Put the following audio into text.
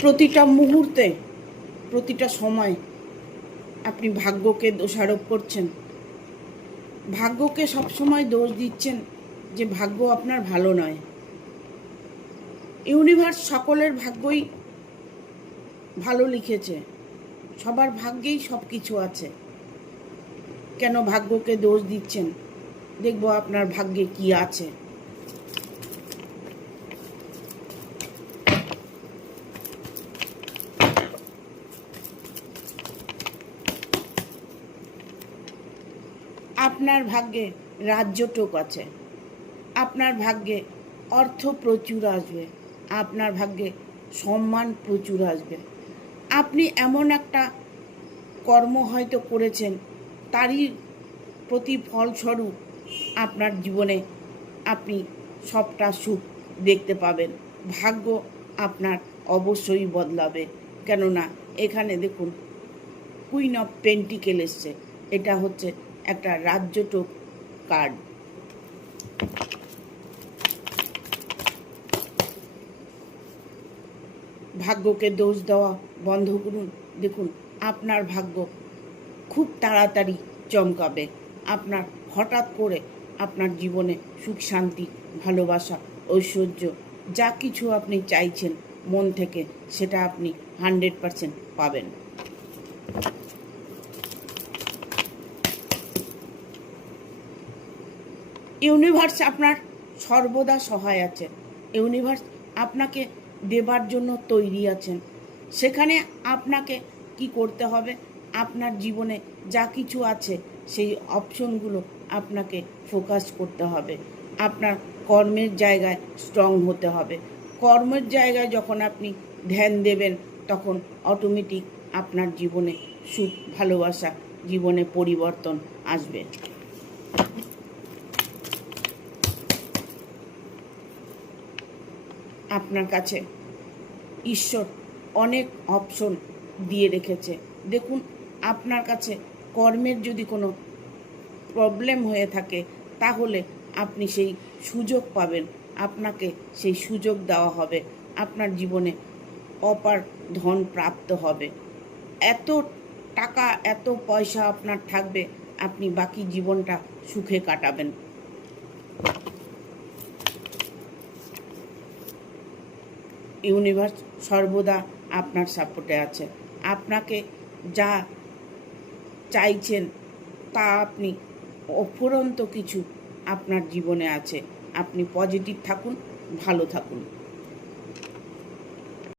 প্রতিটা মুহূর্তে, প্রতিটা সময় আপনি ভাগ্যকে দোষারোপ করছেন। ভাগ্যকে সবসময় দোষ দিচ্ছেন যে ভাগ্য আপনার ভালো নয়। ইউনিভার্স সকলের ভাগ্যই ভালো লিখেছে, সবার ভাগ্যেই সব কিছু আছে। কেন ভাগ্যকে দোষ দিচ্ছেন? দেখব আপনার ভাগ্যে কি আছে। আপনার ভাগ্যে রাজ্যটোক আছে, আপনার ভাগ্যে অর্থ প্রচুর আসবে, আপনার ভাগ্যে সম্মান প্রচুর আসবে। আপনি এমন একটা কর্ম হয়তো করেছেন, তারই প্রতিফলস্বরূপ আপনার জীবনে আপনি সবটা সুখ দেখতে পাবেন। ভাগ্য আপনার অবশ্যই বদলাবে। কেননা এখানে দেখুন কুইন অফ পেন্টিকেল এসছে, এটা হচ্ছে একটা রাজ্যটোক কার্ড। ভাগ্যকে দোষ দেওয়া বন্ধ করুন। দেখুন আপনার ভাগ্য খুব তাড়াতাড়ি চমকাবে। আপনার হঠাৎ করে আপনার জীবনে সুখ শান্তি, ভালোবাসা, ঐশ্বর্য যা কিছু আপনি চাইছেন মন থেকে, সেটা আপনি 100% পাবেন। ইউনিভার্স আপনার সর্বদা সহায় আছেন। ইউনিভার্স আপনাকে দেবার জন্য তৈরি আছেন। সেখানে আপনাকে কি করতে হবে? আপনার জীবনে যা কিছু আছে সেই অপশনগুলো আপনাকে ফোকাস করতে হবে। আপনার কর্মের জায়গায় স্ট্রং হতে হবে। কর্মের জায়গায় যখন আপনি ধ্যান দেবেন, তখন অটোমেটিক আপনার জীবনে সুখ, ভালোবাসা, জীবনে পরিবর্তন আসবে। আপনার কাছে ঈশ্বর অনেক অপশন দিয়ে রেখেছে। দেখুন আপনার কাছে কর্মের যদি কোনো প্রবলেম হয়ে থাকে, তাহলে আপনি সেই সুযোগ পাবেন, আপনাকে সেই সুযোগ দেওয়া হবে, আপনার জীবনে অপার ধন প্রাপ্ত হবে। এত টাকা, এত পয়সা আপনার থাকবে, আপনি বাকি জীবনটা সুখে কাটাবেন। ইউনিভার্স সর্বদা আপনার সাপোর্টে আছে। আপনাকে যা চাইছেন তা আপনি অফুরন্ত কিছু আপনার জীবনে আছে। আপনি পজিটিভ থাকুন, ভালো থাকুন।